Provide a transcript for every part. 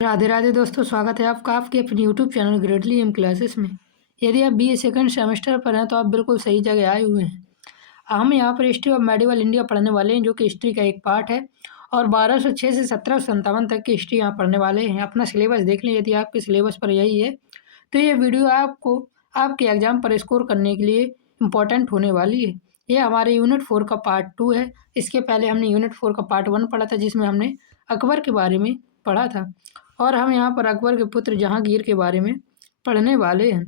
राधे राधे दोस्तों, स्वागत है आपका आपके अपने यूट्यूब चैनल ग्रेडली एम क्लासेस में। यदि आप बीए सेकंड सेमेस्टर पर हैं तो आप बिल्कुल सही जगह आए हुए हैं। हम यहाँ पर हिस्ट्री ऑफ मेडिवल इंडिया पढ़ने वाले हैं, जो कि हिस्ट्री का एक पार्ट है और 1206 से 1757 तक की हिस्ट्री यहाँ पढ़ने वाले हैं। अपना सिलेबस देख लें, यदि आपके सिलेबस पर यही है तो ये वीडियो आपको आपके एग्जाम पर स्कोर करने के लिए इम्पोर्टेंट होने वाली है। ये हमारे यूनिट 4 का पार्ट 2 है। इसके पहले हमने यूनिट 4 का पार्ट 1 पढ़ा था, जिसमें हमने अकबर के बारे में पढ़ा था और हम यहाँ पर अकबर के पुत्र जहांगीर के बारे में पढ़ने वाले हैं।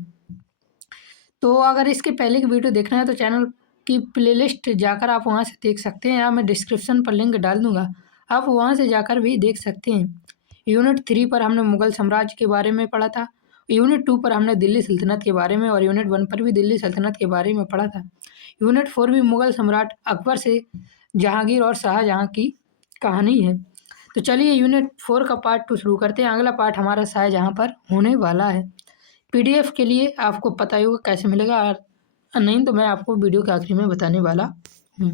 तो अगर इसके पहले की वीडियो देखना है तो चैनल की प्लेलिस्ट जाकर आप वहाँ से देख सकते हैं, या मैं डिस्क्रिप्शन पर लिंक डाल दूँगा, आप वहाँ से जाकर भी देख सकते हैं। यूनिट 3 पर हमने मुग़ल साम्राज्य के बारे में पढ़ा था, यूनिट 2 पर हमने दिल्ली सल्तनत के बारे में और यूनिट 1 पर भी दिल्ली सल्तनत के बारे में पढ़ा था। यूनिट 4 भी मुग़ल सम्राट अकबर से जहांगीर और शाहजहाँ की कहानी है। तो चलिए यूनिट 4 का पार्ट 2 शुरू करते हैं। अगला पार्ट हमारा शाहजहाँ पर होने वाला है। पीडीएफ के लिए आपको पता ही होगा कैसे मिलेगा, और नहीं तो मैं आपको वीडियो के आखिरी में बताने वाला हूँ।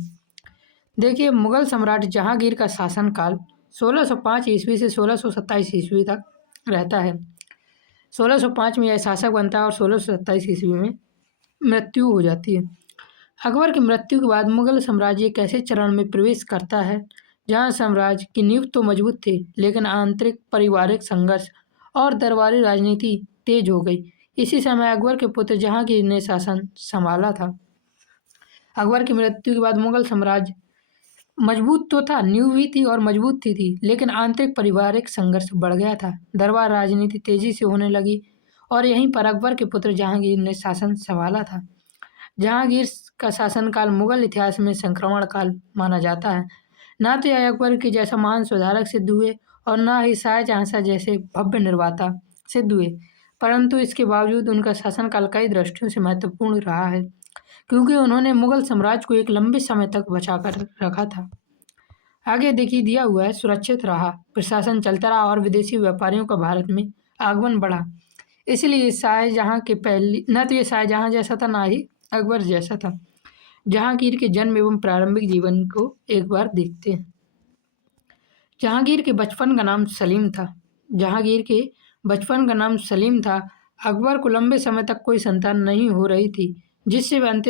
देखिए, मुग़ल सम्राट जहांगीर का शासनकाल 1605 ईस्वी से 1627 ईस्वी तक रहता है। 1605 में यह शासक बनता है और 1627 ईस्वी में मृत्यु हो जाती है। अकबर की मृत्यु के बाद मुग़ल साम्राज्य एक ऐसे चरण में प्रवेश करता है जहां साम्राज्य की नींव तो मजबूत थी, लेकिन आंतरिक पारिवारिक संघर्ष और दरबारी राजनीति तेज हो गई। इसी समय अकबर के पुत्र जहांगीर ने शासन संभाला था। अकबर की मृत्यु के बाद मुग़ल साम्राज्य मजबूत तो था, नींव भी थी और मजबूत थी, लेकिन आंतरिक पारिवारिक संघर्ष बढ़ गया था। दरबार राजनीति तेजी से होने लगी और यहीं पर अकबर के पुत्र जहांगीर ने शासन संभाला था। जहांगीर का शासनकाल मुग़ल इतिहास में संक्रमण काल माना जाता है। ना तो यह अकबर के जैसा महान सुधारक सिद्ध हुए और ना ही शाहजहाँ जैसे भव्य निर्माता सिद्ध हुए, परंतु इसके बावजूद उनका शासनकाल कई दृष्टियों से महत्वपूर्ण रहा है, क्योंकि उन्होंने मुग़ल साम्राज्य को एक लंबे समय तक बचा कर रखा था। आगे देखिए दिया हुआ है, सुरक्षित रहा, प्रशासन चलता रहा और विदेशी व्यापारियों का भारत में आगमन बढ़ा। इसलिए शाहजहाँ के पहले न तो ये शाहजहाँ जैसा था, ना ही अकबर जैसा था। जहांगीर के जन्म एवं प्रारंभिक जीवन को एक बार देखते हैं। जहांगीर के बचपन का नाम सलीम था। जहांगीर के बचपन का नाम सलीम था। अकबर को लंबे समय तक कोई संतान नहीं हो रही थी, जिससे वे अंत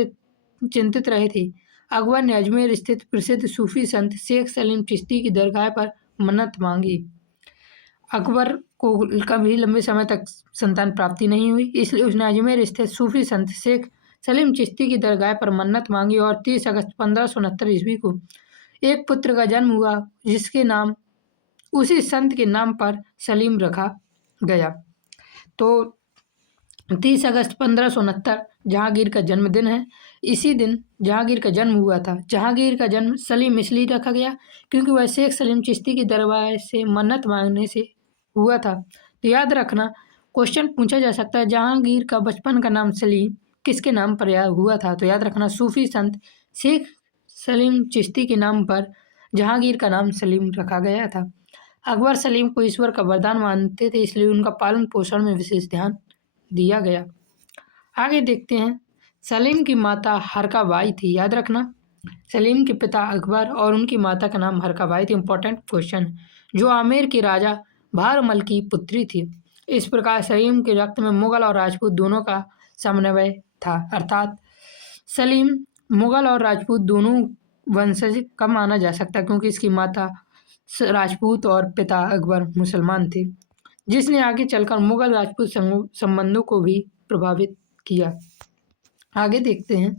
चिंतित रहे थे। अकबर ने अजमेर स्थित प्रसिद्ध सूफी संत शेख सलीम चिश्ती की दरगाह पर मन्नत मांगी। अकबर को कभी लंबे समय तक संतान प्राप्ति नहीं हुई, इसलिए उसने अजमेर स्थित सूफी संत शेख सलीम चिश्ती की दरगाह पर मन्नत मांगी और 30 अगस्त 1569 ईस्वी को एक पुत्र का जन्म हुआ, जिसके नाम उसी संत के नाम पर सलीम रखा गया। तो 30 अगस्त 1569 जहांगीर का जन्मदिन है। इसी दिन जहांगीर का जन्म हुआ था। जहांगीर का जन्म सलीम इसलिए रखा गया क्योंकि वह शेख सलीम चिश्ती की दरबार से मन्नत मांगने से हुआ था। तो याद रखना, क्वेश्चन पूछा जा सकता है, जहांगीर का बचपन का नाम सलीम किसके नाम पर हुआ था? तो याद रखना, सूफी संत शेख सलीम चिश्ती के नाम पर जहांगीर का नाम सलीम रखा गया था। अकबर सलीम को ईश्वर का वरदान मानते थे, इसलिए उनका पालन पोषण में विशेष ध्यान दिया गया। आगे देखते हैं, सलीम की माता हरका बाई थी। याद रखना, सलीम के पिता अकबर और उनकी माता का नाम हरका बाई थी। इंपॉर्टेंट क्वेश्चन, जो आमेर के राजा भारमल की पुत्री थी। इस प्रकार सलीम के रक्त में मुगल और राजपूत दोनों का समन्वय था, अर्थात सलीम मुगल और राजपूत दोनों वंशज का माना जा सकता है, क्योंकि इसकी माता राजपूत और पिता अकबर मुसलमान थे, जिसने आगे चलकर मुगल राजपूत संबंधों को भी प्रभावित किया। आगे देखते हैं,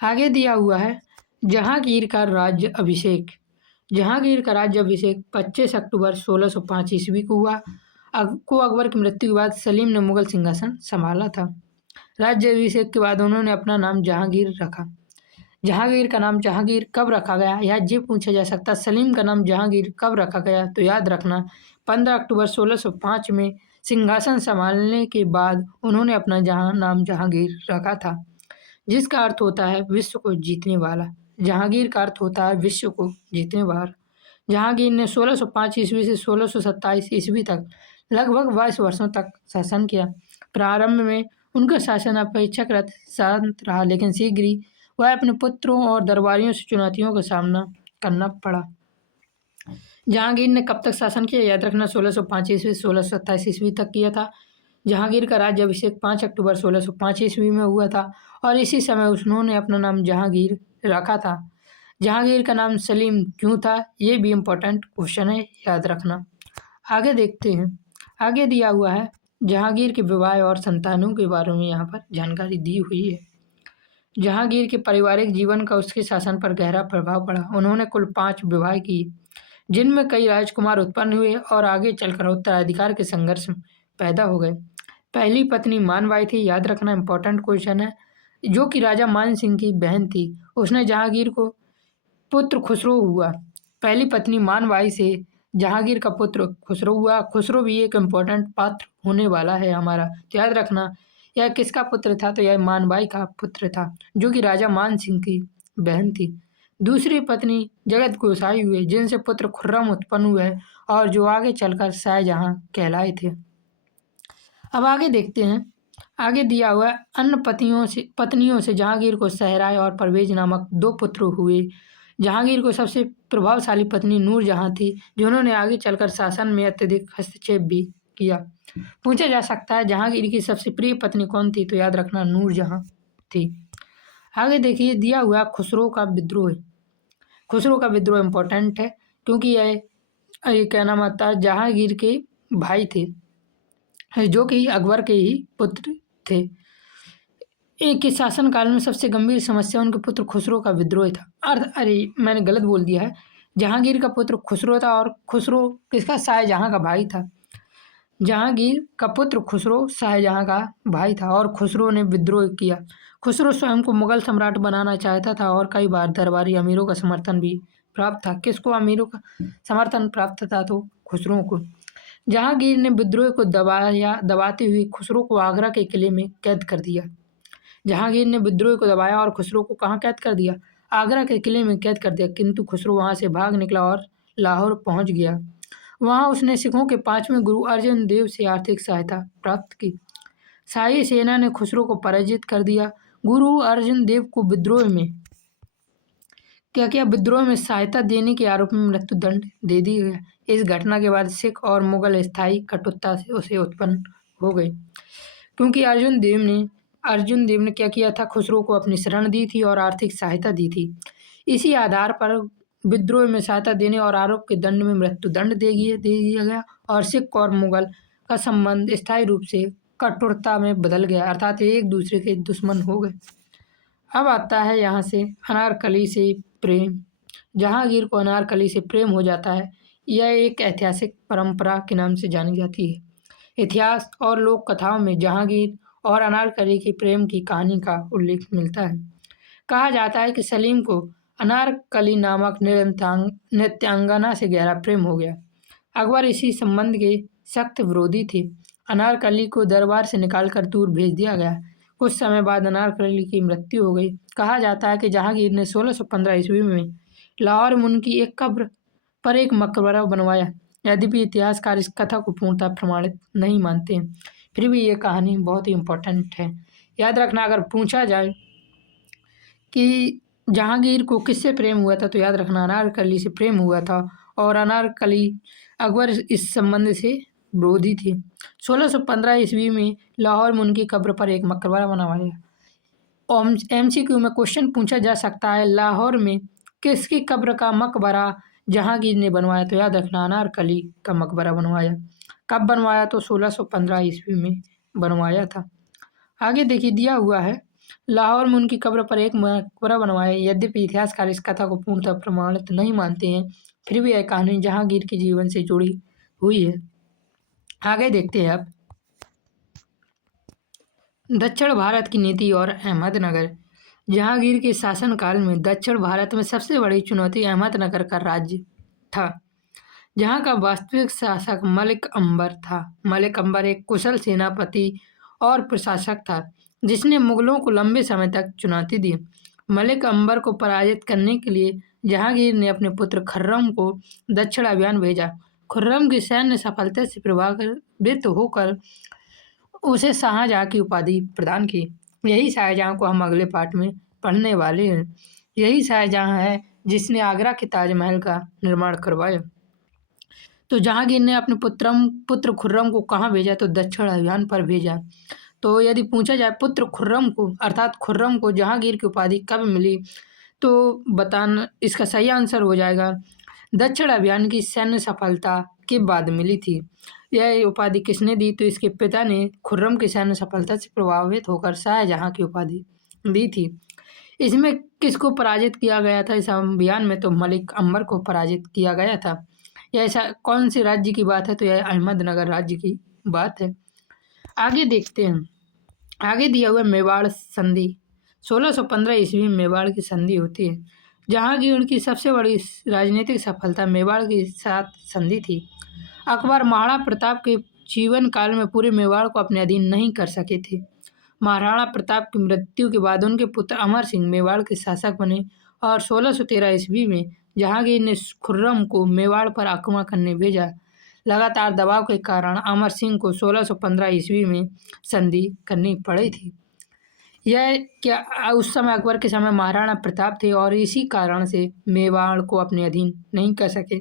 आगे दिया हुआ है जहांगीर का राज्य अभिषेक। जहांगीर का राज्य अभिषेक 25 अक्टूबर 1605 ईस्वी को हुआ। अकबर की मृत्यु के बाद सलीम ने मुगल सिंहासन संभाला था। राज्य अभिषेक के बाद उन्होंने अपना नाम जहांगीर रखा। जहांगीर का नाम जहांगीर कब रखा गया, या ये पूछा जा सकता है सलीम का नाम जहांगीर कब रखा गया? तो याद रखना, 15 अक्टूबर 1605 में सिंहासन संभालने के बाद उन्होंने अपना नाम जहांगीर रखा था, जिसका अर्थ होता है विश्व को जीतने वाला। जहांगीर का अर्थ होता है विश्व को जीतने वाला। जहांगीर ने 1605 ईस्वी से 1627 ईस्वी तक लगभग 22 वर्षों तक शासन किया। प्रारंभ में उनका शासन अपेक्षाकृत शांत रहा, लेकिन शीघ्र ही वह अपने पुत्रों और दरबारियों से चुनौतियों का सामना करना पड़ा। जहांगीर ने कब तक शासन किया, याद रखना 1605 ईस्वी 1627 ईस्वी तक किया था। जहांगीर का राज्य अभिषेक 5 अक्टूबर 1605 ईस्वी में हुआ था और इसी समय उन्होंने अपना नाम जहांगीर रखा था। जहांगीर का नाम सलीम क्यों था, ये भी इम्पोर्टेंट क्वेश्चन है, याद रखना। आगे देखते हैं। आगे दिया हुआ है जहांगीर के विवाह और संतानों के बारे में यहाँ पर जानकारी दी हुई है। जहांगीर के पारिवारिक जीवन का उसके शासन पर गहरा प्रभाव पड़ा। उन्होंने कुल 5 विवाह किए, जिनमें कई राजकुमार उत्पन्न हुए और आगे चलकर उत्तराधिकार के संघर्ष पैदा हो गए। पहली पत्नी मानबाई थी, याद रखना इम्पोर्टेंट क्वेश्चन है, जो कि राजा मान सिंह की बहन थी। उसने जहांगीर को पुत्र खुसरो हुआ। पहली पत्नी मानबाई से जहांगीर का पुत्र खुसरो हुआ। खुसरो भी एक इम्पोर्टेंट पात्र होने वाला है हमारा, तो याद रखना यह किसका पुत्र था, तो यह मानबाई का पुत्र था, जो कि राजा मान सिंह की बहन थी। दूसरी पत्नी जगत गोसाई हुए, जिनसे पुत्र खुर्रम उत्पन्न हुए और जो आगे चलकर शाहजहां कहलाए थे। अब आगे देखते हैं। आगे दिया हुआ है, अन्य पत्नियों से जहांगीर को सहराय और परवेज नामक 2 पुत्र हुए। जहांगीर को सबसे प्रभावशाली पत्नी नूरजहां थी, जिन्होंने आगे चलकर शासन में अत्यधिक हस्तक्षेप भी किया। पूछा जा सकता है जहांगीर की सबसे प्रिय पत्नी कौन थी, तो याद रखना नूरजहां थी। आगे देखिए दिया हुआ खुसरो का विद्रोह। खुसरो का विद्रोह इम्पोर्टेंट है, क्योंकि यह क्या नाम आता है, जहांगीर के भाई थे, जो कि अकबर के ही पुत्र थे। एक के शासनकाल में सबसे गंभीर समस्या उनके पुत्र खुसरो का विद्रोह था। अरे मैंने गलत बोल दिया है, जहांगीर का पुत्र खुसरो था और खुसरो किसका, शाहजहां का भाई था। जहांगीर का पुत्र खुसरो शाहजहां का भाई था और खुसरो ने विद्रोह किया। खुसरो स्वयं को मुगल सम्राट बनाना चाहता था और कई बार दरबारी अमीरों का समर्थन भी प्राप्त था। किसको अमीरों का समर्थन प्राप्त था, तो खुसरो को। जहांगीर ने विद्रोह को दबाते हुए खुसरो को आगरा के किले में कैद कर दिया। जहांगीर ने विद्रोह को दबाया और खुसरो को कहाँ कैद कर दिया, आगरा के किले में कैद कर दिया। किंतु खुसरो वहां से भाग निकला और लाहौर पहुंच गया। वहां उसने सिखों के 5वें गुरु अर्जन देव से आर्थिक सहायता प्राप्त की। शाही सेना ने खुसरो को पराजित कर दिया। गुरु अर्जन देव को विद्रोह में सहायता देने के आरोप में मृत्युदंड दे दिया गया। इस घटना के बाद सिख और मुगल स्थायी कटुता से उसे उत्पन्न हो गई, क्योंकि अर्जुन देव ने क्या किया था, खुसरो को अपनी शरण दी थी और आर्थिक सहायता दी थी। इसी आधार पर विद्रोह में सहायता देने और आरोप के दंड में मृत्युदंड दे दिया गया और सिख और मुगल का संबंध स्थायी रूप से कठोरता में बदल गया, अर्थात एक दूसरे के दुश्मन हो गए। अब आता है यहाँ से अनारकली से प्रेम। जहांगीर को अनारकली से प्रेम हो जाता है। यह एक ऐतिहासिक परंपरा के नाम से जानी जाती है। इतिहास और लोक कथाओं में जहांगीर और अनारकली के प्रेम की कहानी का उल्लेख मिलता है। कहा जाता है कि सलीम को अनारकली नामक नृत्यांगना से गहरा प्रेम हो गया। अकबर इसी संबंध के सख्त विरोधी थे। अनारकली को दरबार से निकालकर दूर भेज दिया गया। कुछ समय बाद अनारकली की मृत्यु हो गई। कहा जाता है कि जहांगीर ने 1615 ईस्वी में लाहौर में उनकी एक कब्र पर एक मकबरा बनवाया। यद्यपि इतिहासकार इस कथा को पूर्णतः प्रमाणित नहीं मानते हैं, फिर भी ये कहानी बहुत ही इम्पोर्टेंट है। याद रखना, अगर पूछा जाए कि जहांगीर को किससे प्रेम हुआ था, तो याद रखना अनारकली से प्रेम हुआ था और अनारकली अकबर इस संबंध से विरोधी थे। 1615 ईस्वी में लाहौर में उनकी कब्र पर एक मकबरा बनवाया। MCQ में क्वेश्चन पूछा जा सकता है, लाहौर में किसकी कब्र का मकबरा जहांगीर ने बनवाया, तो याद रखना अनारकली का मकबरा बनवाया। कब बनवाया, तो 1615 ईस्वी में बनवाया था। आगे देखिए दिया हुआ है, लाहौर में उनकी कब्र पर एक मकबरा बनवाया। यद्यपि इतिहासकार इस कथा को पूर्णतः प्रमाणित नहीं मानते हैं, फिर भी यह कहानी जहांगीर के जीवन से जुड़ी हुई है। आगे देखते हैं अब दक्षिण भारत की नीति और अहमदनगर। जहांगीर के शासनकाल में दक्षिण भारत में सबसे बड़ी चुनौती अहमदनगर का राज्य था, जहां का वास्तविक शासक मलिक अंबर था। मलिक अंबर एक कुशल सेनापति और प्रशासक था, जिसने मुगलों को लंबे समय तक चुनौती दी। मलिक अंबर को पराजित करने के लिए जहांगीर ने अपने पुत्र खुर्रम को दक्षिण अभियान भेजा। खुर्रम की सैन्य सफलता से प्रभावित होकर उसे शाहजहां की उपाधि प्रदान की। यही शाहजहां को हम अगले पार्ट में पढ़ने वाले हैं। यही शाहजहां है जिसने आगरा के ताजमहल का निर्माण करवाया। तो जहांगीर ने अपने पुत्र खुर्रम को कहाँ भेजा, तो दक्षिण अभियान पर भेजा। तो यदि पूछा जाए पुत्र खुर्रम को अर्थात खुर्रम को जहांगीर की उपाधि कब मिली, तो बताना इसका सही आंसर हो जाएगा दक्षिण अभियान की सैन्य सफलता के बाद मिली थी। यह उपाधि किसने दी, तो इसके पिता ने खुर्रम की सैन्य सफलता से प्रभावित होकर शाहजहां की उपाधि दी थी। इसमें किसको पराजित किया गया था इस अभियान में, तो मलिक अंबर को पराजित किया गया था। यह ऐसा कौन से राज्य की बात है, तो यह अहमदनगर राज्य की बात है। आगे देखते हैं, आगे दिया हुआ मेवाड़ संधि। 1615 ईस्वी में मेवाड़ की संधि होती है। जहांगीर की सबसे बड़ी राजनीतिक सफलता मेवाड़ के साथ संधि थी। अकबर महाराणा प्रताप के जीवन काल में पूरे मेवाड़ को अपने अधीन नहीं कर सके थे। महाराणा प्रताप की मृत्यु के बाद उनके पुत्र अमर सिंह मेवाड़ के शासक बने और 1613 ईस्वी में जहांगीर ने खुर्रम को मेवाड़ पर आक्रमण करने भेजा। लगातार दबाव के कारण अमर सिंह को 1615 ईस्वी में संधि करनी पड़ी थी। यह क्या उस समय अकबर के समय महाराणा प्रताप थे और इसी कारण से मेवाड़ को अपने अधीन नहीं कर सके।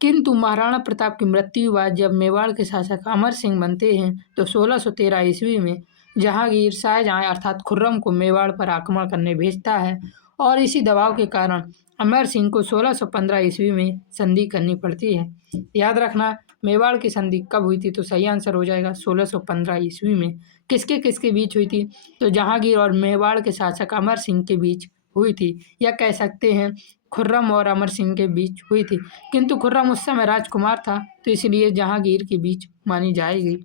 किंतु महाराणा प्रताप की मृत्यु के बाद जब मेवाड़ के शासक अमर सिंह बनते हैं, तो 1613 ईस्वी में जहांगीर शाहजहां अर्थात खुर्रम को मेवाड़ पर आक्रमण करने भेजता है और इसी दबाव के कारण अमर सिंह को 1615 ईस्वी में संधि करनी पड़ती है। याद रखना मेवाड़ की संधि कब हुई थी, तो सही आंसर हो जाएगा 1615 ईस्वी में। किसके किसके बीच हुई थी, तो जहांगीर और मेवाड़ के शासक अमर सिंह के बीच हुई थी, या कह सकते हैं खुर्रम और अमर सिंह के बीच हुई थी। किंतु खुर्रम उस समय राजकुमार था, तो इसलिए जहांगीर के बीच मानी जाएगी।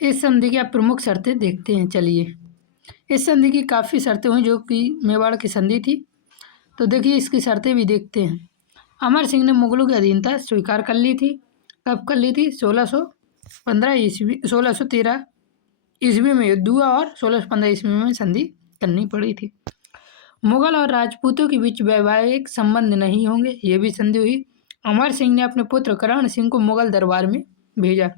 इस संधि की आप प्रमुख शर्तें देखते हैं। चलिए, इस संधि की काफ़ी शर्तें हुई जो कि मेवाड़ की संधि थी, तो देखिए इसकी शर्तें भी देखते हैं। अमर सिंह ने मुगलों की अधीनता स्वीकार कर ली थी। कब कर ली थी, 1615 ईस्वी 1613 ईस्वी में युद्ध हुआ और 1615 ईस्वी में संधि करनी पड़ी थी। मुगल और राजपूतों के बीच वैवाहिक संबंध नहीं होंगे, ये भी संधि हुई। अमर सिंह ने अपने पुत्र करण सिंह को मुगल दरबार में भेजा।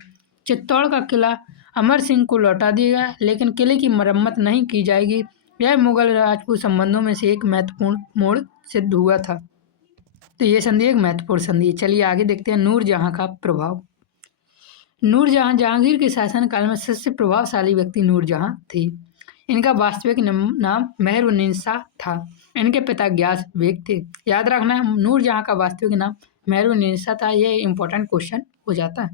चित्तौड़ का किला अमर सिंह को लौटा दिया गया, लेकिन किले की मरम्मत नहीं की जाएगी। यह मुगल राजपूत संबंधों में से एक महत्वपूर्ण मोड़ सिद्ध हुआ था। तो ये संधि एक महत्वपूर्ण संधि है। चलिए आगे देखते हैं नूरजहां का प्रभाव। नूरजहां जहांगीर के शासनकाल में सबसे प्रभावशाली व्यक्ति नूरजहां थी। इनका वास्तविक नाम मेहरुन्निसा था। इनके पिता ग्यास बेग थे। याद रखना नूरजहां का वास्तविक नाम मेहरुन्निसा था। यह इंपॉर्टेंट क्वेश्चन हो जाता है।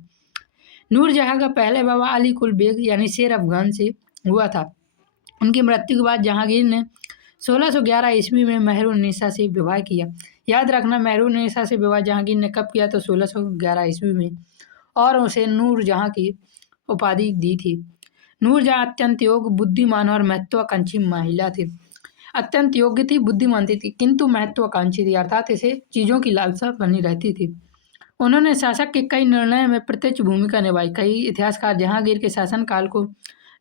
नूरजहां का पहले बाबा अली कुल बेग यानी शेर अफगान से हुआ था। उनकी मृत्यु के बाद जहांगीर ने 1611 ईस्वी में मेहरुन्निसा से विवाह किया। याद रखना मेहरुन्निसा से विवाह जहांगीर ने कब किया, तो 1611 ईस्वी में, और उसे नूरजहां की उपाधि दी थी। नूरजहां अत्यंत योग्य, बुद्धिमान और महत्वाकांक्षी महिला थी। अत्यंत योग्य थी, बुद्धिमान थी, किंतु महत्वाकांक्षी थी, अर्थात इसे चीज़ों की लालसा बनी रहती थी। उन्होंने शासक के कई निर्णय में प्रत्यक्ष भूमिका निभाई। कई इतिहासकार जहांगीर के शासनकाल को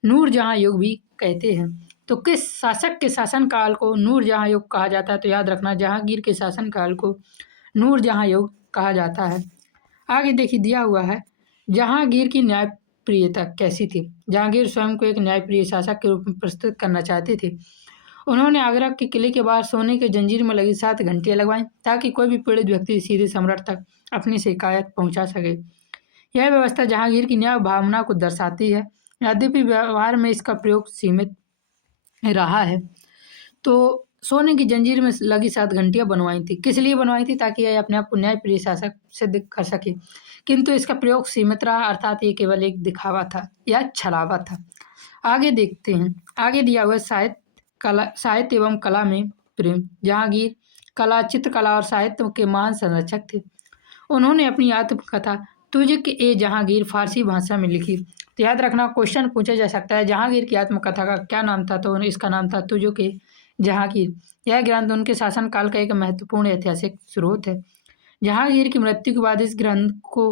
नूरजहां युग भी कहते हैं। तो किस शासक के शासनकाल को नूरजहां युग कहा जाता है, तो याद रखना जहांगीर के शासनकाल को नूरजहां युग कहा जाता है। आगे देखिए दिया हुआ है जहांगीर की न्यायप्रियता कैसी थी। जहांगीर स्वयं को एक न्यायप्रिय शासक के रूप में प्रस्तुत करना चाहते थे। उन्होंने आगरा के किले के बाहर सोने के जंजीर में लगी 7 घंटियां लगवाईं, ताकि कोई भी पीड़ित व्यक्ति सीधे सम्राट तक अपनी शिकायत पहुंचा सके। यह व्यवस्था जहांगीर की न्याय भावना को दर्शाती है। यद्यपि व्यवहार में इसका प्रयोग सीमित रहा है। तो सोने की जंजीर में लगी 7 घंटियां बनवाई थी। किस लिए बनवाई थी, ताकि यह अपने आप को न्यायप्रिय शासक सिद्ध कर सके। किंतु इसका प्रयोग सीमित रहा, अर्थात ये केवल एक दिखावा था या छलावा था। आगे देखते हैं। आगे दिया हुआ साहित्य एवं कला में प्रेम। जहांगीर कला, चित्रकला और साहित्य के महान संरक्षक थे। उन्होंने अपनी आत्मकथा तुझक ए जहांगीर फारसी भाषा में लिखी। तो याद रखना क्वेश्चन पूछा जा सकता है जहांगीर की आत्मकथा का क्या नाम था, तो इसका नाम था तुझक ए जहांगीर। यह ग्रंथ उनके शासनकाल का एक महत्वपूर्ण ऐतिहासिक स्रोत है। जहांगीर की मृत्यु के बाद इस ग्रंथ को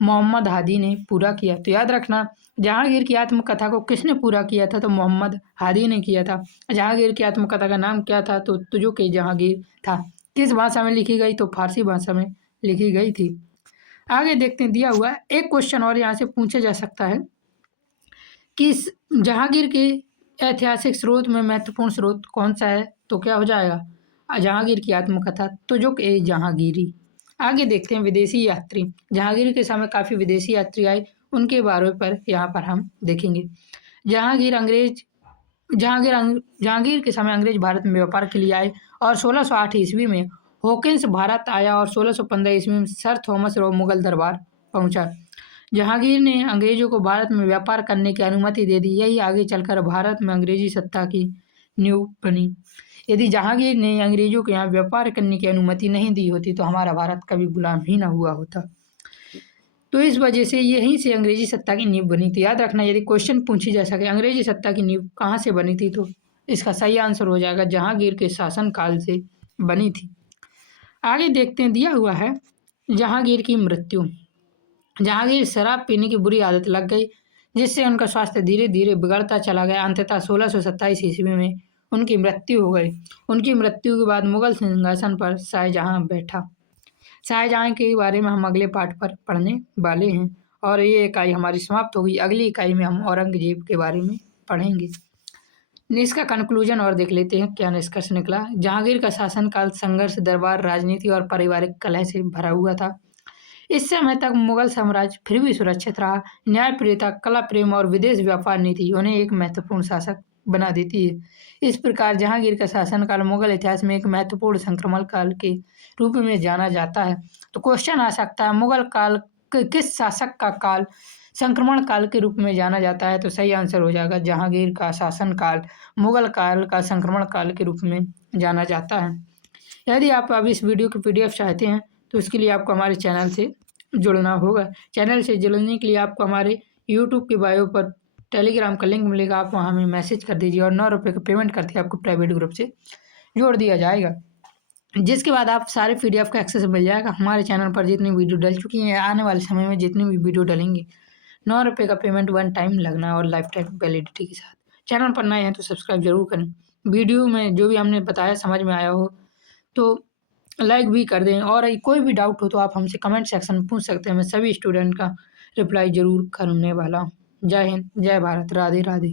मोहम्मद हादी ने पूरा किया। तो याद रखना जहांगीर की आत्मकथा को किसने पूरा किया था, तो मोहम्मद हादी ने किया था। जहांगीर की आत्मकथा का नाम क्या था, तो तुझक ए जहांगीर था। किस भाषा में लिखी गई, तो फारसी भाषा में लिखी गई थी। आगे देखते हैं दिया हुआ एक क्वेश्चन और यहाँ से पूछा जा सकता है कि जहांगीर के ऐतिहासिक स्रोत में महत्वपूर्ण स्रोत कौन सा है, तो क्या हो जाएगा जहांगीर की आत्मकथा तुझक ए जहांगीरी। आगे देखते हैं विदेशी यात्री। जहांगीर के समय काफ़ी विदेशी यात्री आए, उनके बारे पर यहाँ पर हम देखेंगे। जहांगीर अंग्रेज जहांगीर के समय अंग्रेज भारत में व्यापार के लिए आए और 1608 ईस्वी में हॉकिंस भारत आया और 1615 ईस्वी में सर थॉमस रो मुगल दरबार पहुंचा। जहांगीर ने अंग्रेजों को भारत में व्यापार करने की अनुमति दे दी। यही आगे चलकर भारत में अंग्रेजी सत्ता की नींव बनी। यदि जहांगीर ने अंग्रेजों को यहाँ व्यापार करने की अनुमति नहीं दी होती तो हमारा भारत कभी गुलाम ही ना हुआ होता। तो इस वजह से यहीं से अंग्रेजी सत्ता की नींव बनी थी। याद रखना, यदि क्वेश्चन पूछी जा सके अंग्रेजी सत्ता की नींव कहाँ से बनी थी, तो इसका सही आंसर हो जाएगा जहांगीर के शासनकाल से बनी थी। आगे देखते हैं, दिया हुआ है जहांगीर की मृत्यु। जहांगीर शराब पीने की बुरी आदत लग गई, जिससे उनका स्वास्थ्य धीरे धीरे बिगड़ता चला गया। अंततः 1627 ईस्वी में उनकी मृत्यु हो गई। उनकी मृत्यु के बाद मुगल सिंहासन पर शाहजहां बैठा। शाहजहां के बारे में हम अगले पाठ पर पढ़ने वाले हैं और ये इकाई हमारी समाप्त होगी। अगली इकाई में हम औरंगजेब के बारे में पढ़ेंगे। इसका कंक्लूजन और देख लेते हैं क्या निष्कर्ष निकला। जहांगीर का शासनकाल संघर्ष, दरबार राजनीति और पारिवारिक कलह से भरा हुआ था। इस समय तक मुगल साम्राज्य फिर भी सुरक्षित रहा। न्यायप्रियता, कला प्रेम और विदेश व्यापार नीति उन्हें एक महत्वपूर्ण शासक बना देती है। इस प्रकार जहांगीर का शासनकाल मुगल इतिहास में एक महत्वपूर्ण संक्रमण काल के रूप में जाना जाता है। तो क्वेश्चन आ सकता है, मुगल काल किस शासक का काल संक्रमण काल के रूप में जाना जाता है? तो सही आंसर हो जाएगा जहांगीर का शासनकाल मुगल काल का संक्रमण काल के रूप में जाना जाता है। यदि आप अब इस वीडियो की PDF चाहते हैं तो उसके लिए आपको हमारे चैनल से जुड़ना होगा। चैनल से जुड़ने के लिए आपको हमारे YouTube के बायो पर टेलीग्राम का लिंक मिलेगा, आप वहाँ हमें मैसेज कर दीजिए और 9 रुपये का पेमेंट करके आपको प्राइवेट ग्रुप से जोड़ दिया जाएगा, जिसके बाद आप सारे PDF का एक्सेस मिल जाएगा। हमारे चैनल पर जितनी वीडियो डल चुकी हैं, आने वाले समय में जितनी भी वीडियो डलेंगे, 9 रुपये का पेमेंट 1 टाइम लगना और लाइफ टाइम वैलिडिटी के साथ। चैनल पर नए हैं तो सब्सक्राइब जरूर करें। वीडियो में जो भी हमने बताया समझ में आया हो तो लाइक भी कर दें, और कोई भी डाउट हो तो आप हमसे कमेंट सेक्शन में पूछ सकते हैं। मैं सभी स्टूडेंट का रिप्लाई जरूर करने वाला हूँ। जय हिंद, जय भारत, राधे राधे।